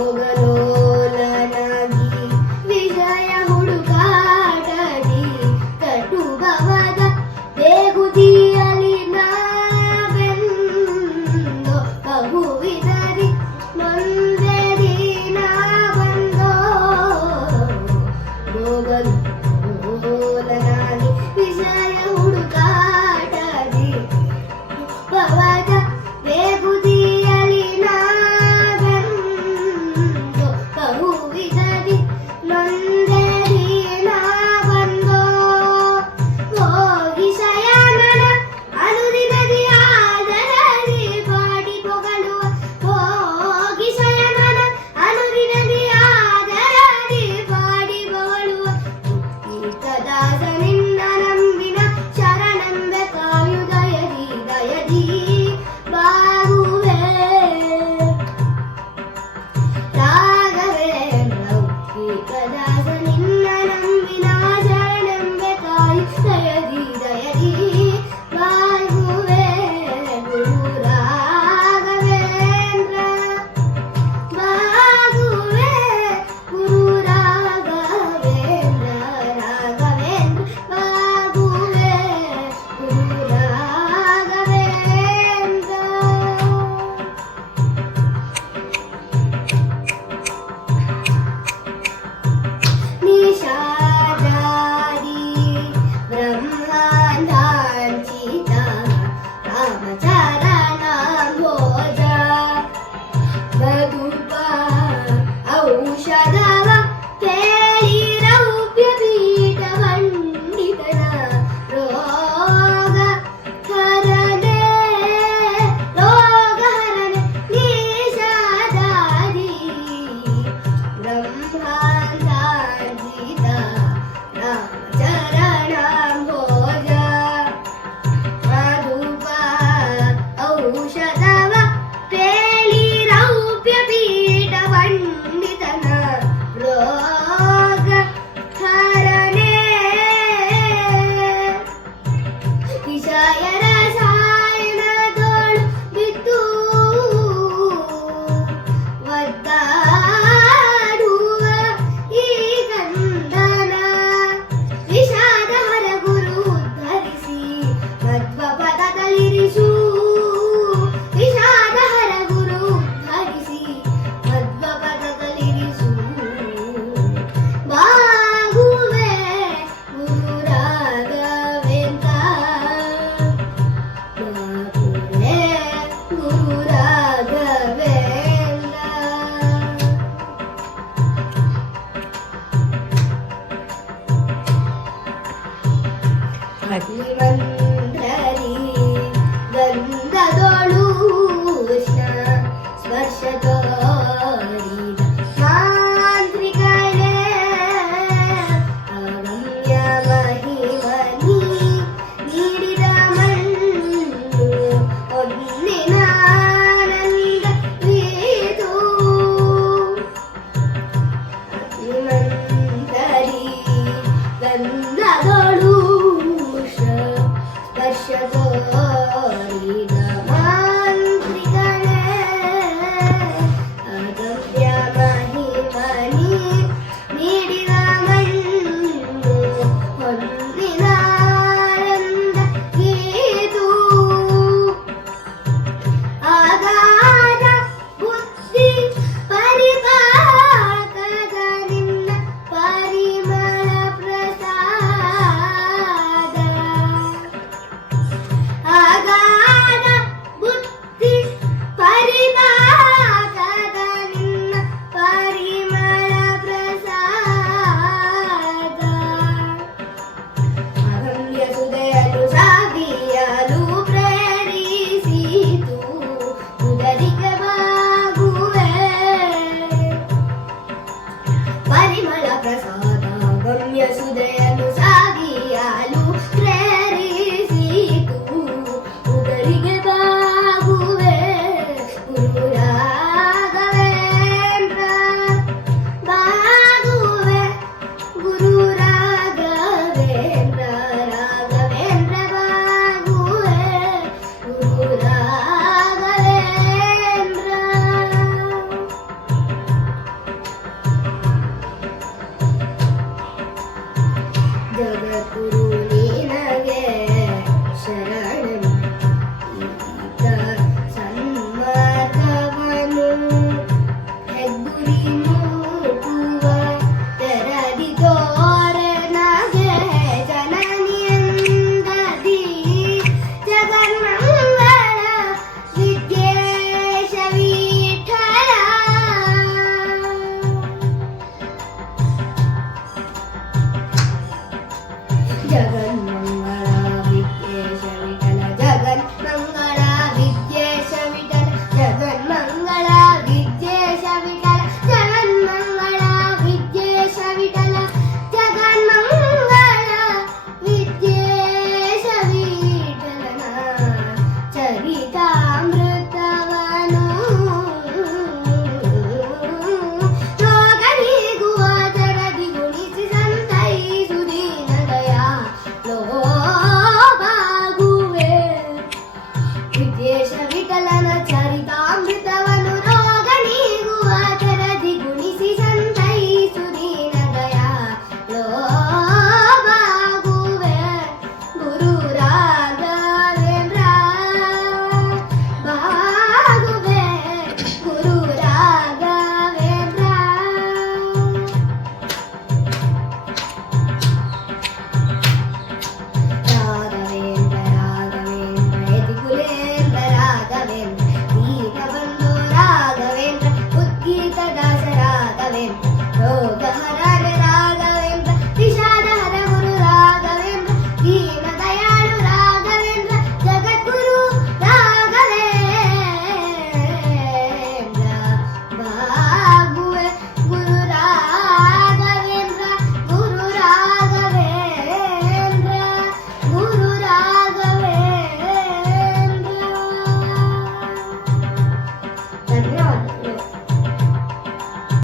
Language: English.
know that